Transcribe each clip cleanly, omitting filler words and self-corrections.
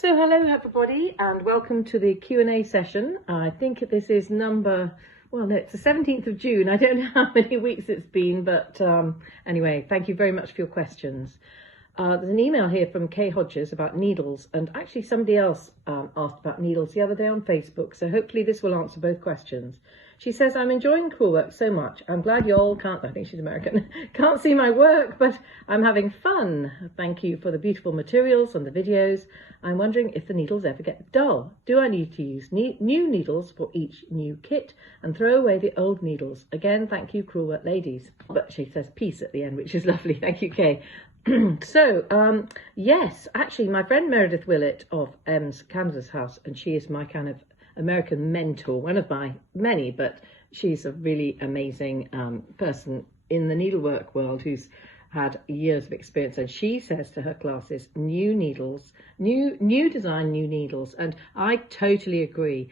So hello everybody and welcome to the Q&A session. I think this is number, well, it's the 17th of June. I don't know how many weeks it's been, but anyway, thank you very much for your questions. There's an email here from Kay Hodges about needles, and actually somebody else asked about needles the other day on Facebook, so hopefully this will answer both questions. She says, I'm enjoying Crewel work so much. I'm glad you all can't, I think she's American, can't see my work, but I'm having fun. Thank you for the beautiful materials and the videos. I'm wondering if the needles ever get dull. Do I need to use new needles for each new kit and throw away the old needles? Again, thank you, Crewel work ladies. But she says peace at the end, which is lovely. Thank you, Kay. So, yes, actually, my friend Meredith Willett of M's Kansas House, and she is my kind of American mentor, one of my many, but she's a really amazing person in the needlework world who's had years of experience, and she says to her classes, new needles, new design, new needles, and I totally agree.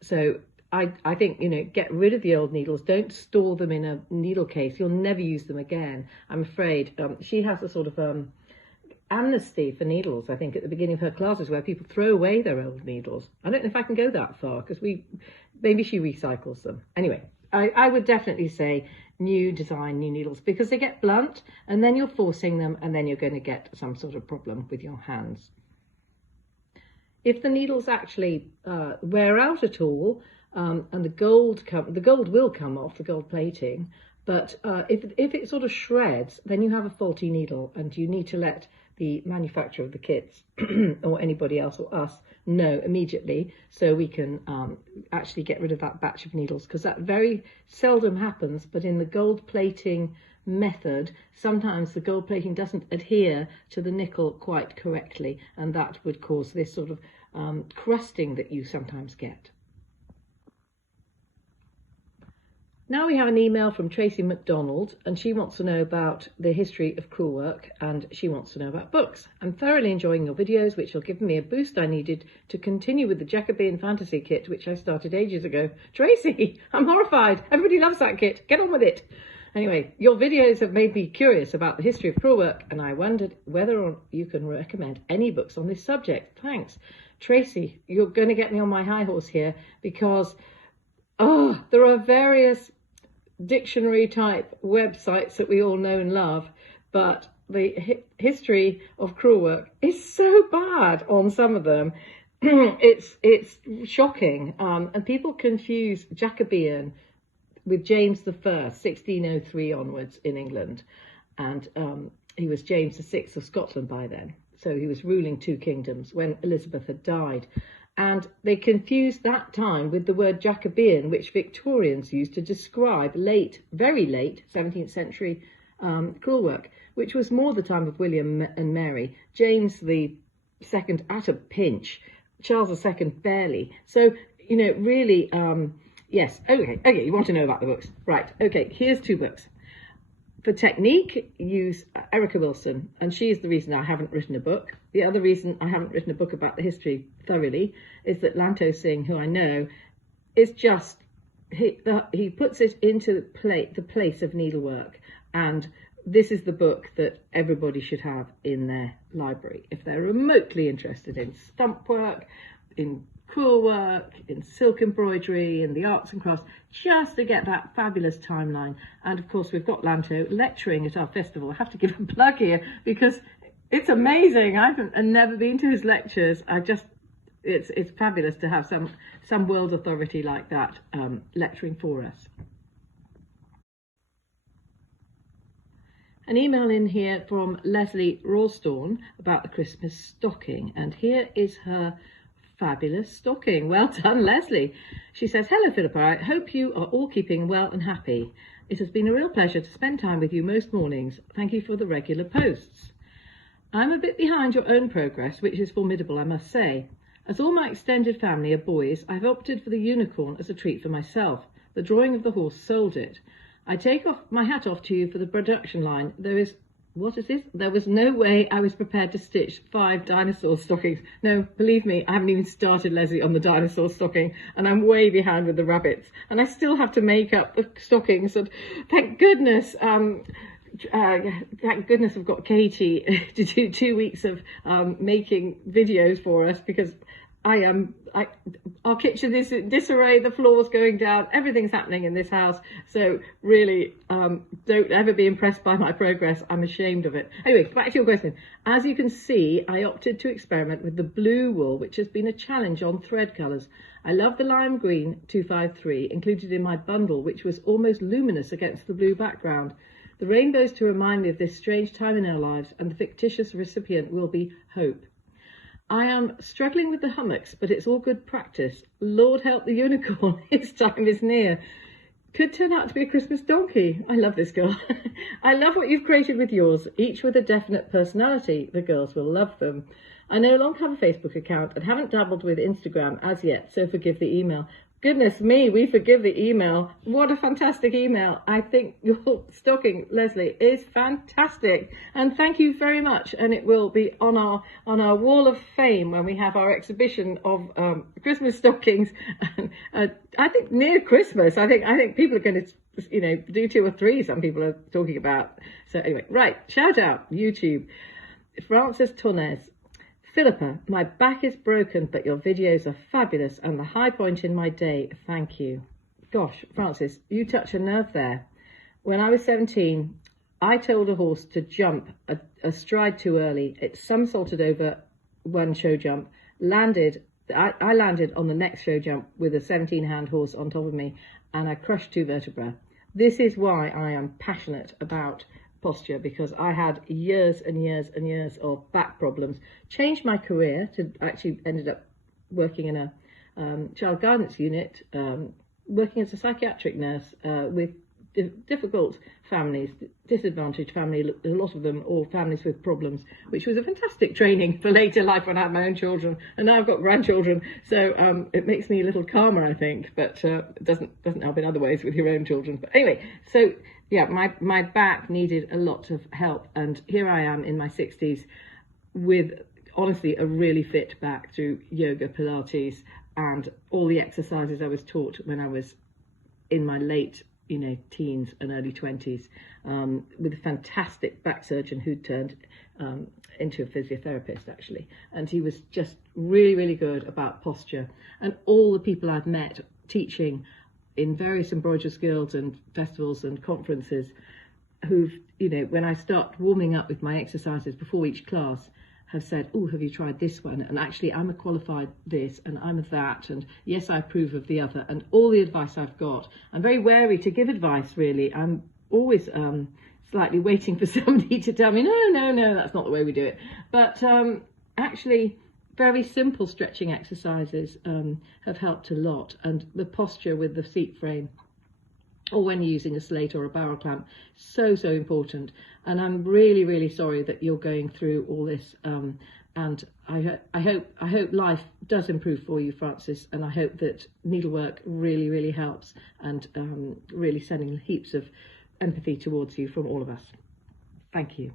So I think, you know, get rid of the old needles, don't store them in a needle case, you'll never use them again, I'm afraid. She has a sort of amnesty for needles, I think, at the beginning of her classes, where people throw away their old needles. I don't know if I can go that far, because maybe she recycles them. Anyway, I would definitely say new design, new needles, because they get blunt, and then you're forcing them, and then you're going to get some sort of problem with your hands. If the needles actually wear out at all, and the gold will come off, the gold plating, but if it sort of shreds, then you have a faulty needle, and you need to let the manufacturer of the kits or anybody else or us know immediately, so we can actually get rid of that batch of needles, because that very seldom happens. But in the gold plating method, sometimes the gold plating doesn't adhere to the nickel quite correctly, and that would cause this sort of crusting that you sometimes get. Now we have an email from Tracy McDonald, and she wants to know about the history of Crewel work, and she wants to know about books. I'm thoroughly enjoying your videos, which will give me a boost I needed to continue with the Jacobean fantasy kit, which I started ages ago. Tracy, I'm horrified. Everybody loves that kit. Get on with it. Anyway, your videos have made me curious about the history of Crewel work, and I wondered whether or you can recommend any books on this subject. Thanks. Tracy, you're going to get me on my high horse here, because there are various dictionary type websites that we all know and love, but the history of Crewel work is so bad on some of them. It's shocking, and people confuse Jacobean with James I, 1603 onwards in England, and he was James VI of Scotland by then, so he was ruling two kingdoms when Elizabeth had died. And they confused that time with the word Jacobean, which Victorians used to describe very late 17th century Crewel work, which was more the time of William and Mary, James II at a pinch, Charles II barely. So, you know, really, yes. Okay, you want to know about the books. Right, okay, here's two books. For technique, use Erica Wilson, and she is the reason I haven't written a book. The other reason I haven't written a book about the history thoroughly is that Lanto Singh, who I know, is just, he puts it into the place of needlework, and this is the book that everybody should have in their library if they're remotely interested in stump work, in Crewel work, in silk embroidery, in the arts and crafts, just to get that fabulous timeline. And of course, we've got Lanto lecturing at our festival. I have to give a plug here because it's amazing. I've never been to his lectures. It's fabulous to have some world authority like that lecturing for us. An email in here from Leslie Rawstorn about the Christmas stocking, and here is her fabulous stocking. Well done, Leslie. She says, hello, Phillipa. I hope you are all keeping well and happy. It has been a real pleasure to spend time with you most mornings. Thank you for the regular posts. I'm a bit behind your own progress, which is formidable, I must say. As all my extended family are boys, I've opted for the unicorn as a treat for myself. The drawing of the horse sold it. I take off my hat off to you for the production line. What is this? There was no way I was prepared to stitch 5 dinosaur stockings. No, believe me, I haven't even started, Leslie, on the dinosaur stocking, and I'm way behind with the rabbits. And I still have to make up the stockings. And thank goodness thank goodness I've got Katie to do 2 weeks of making videos for us, because our kitchen is in disarray, the floor's going down, everything's happening in this house. So really, don't ever be impressed by my progress. I'm ashamed of it. Anyway, back to your question. As you can see, I opted to experiment with the blue wool, which has been a challenge on thread colours. I love the lime green 253 included in my bundle, which was almost luminous against the blue background. The rainbows to remind me of this strange time in our lives, and the fictitious recipient will be Hope. I am struggling with the hummocks, but it's all good practice. Lord help the unicorn, its time is near. Could turn out to be a Christmas donkey. I love this girl. I love what you've created with yours, each with a definite personality. The girls will love them. I no longer have a Facebook account and haven't dabbled with Instagram as yet, so forgive the email. Goodness me, we forgive the email. What a fantastic email. I think your stocking, Leslie, is fantastic. And thank you very much. And it will be on our wall of fame when we have our exhibition of Christmas stockings. I think near Christmas, I think people are going to, do 2 or 3, some people are talking about. So anyway, right, shout out, YouTube. Frances Tornes. Phillipa, my back is broken, but your videos are fabulous and the high point in my day. Thank you. Gosh, Frances, you touch a nerve there. When I was 17, I told a horse to jump a stride too early. It somersaulted over one show jump, I landed on the next show jump with a 17-hand horse on top of me, and I crushed 2 vertebrae. This is why I am passionate about posture, because I had years and years and years of back problems. Changed my career to actually ended up working in a child guidance unit, working as a psychiatric nurse with difficult families, disadvantaged families, a lot of them, or families with problems, which was a fantastic training for later life when I had my own children, and now I've got grandchildren. So it makes me a little calmer, I think, but it doesn't help in other ways with your own children. But anyway, so yeah, my back needed a lot of help, and here I am in my 60s with honestly a really fit back through yoga, Pilates, and all the exercises I was taught when I was in my late teens and early 20s, with a fantastic back surgeon who turned into a physiotherapist actually, and he was just really, really good about posture. And all the people I've met teaching in various embroidery guilds and festivals and conferences, who've, when I start warming up with my exercises before each class, have said, oh, have you tried this one? And actually, I'm a qualified this, and I'm a that, and yes, I approve of the other, and all the advice I've got. I'm very wary to give advice, really. I'm always slightly waiting for somebody to tell me, no, that's not the way we do it. But actually, very simple stretching exercises have helped a lot, and the posture with the seat frame, or when you're using a slate or a barrel clamp, so important. And I'm really, really sorry that you're going through all this, and I hope life does improve for you, Frances, and I hope that needlework really, really helps, and really sending heaps of empathy towards you from all of us. Thank you.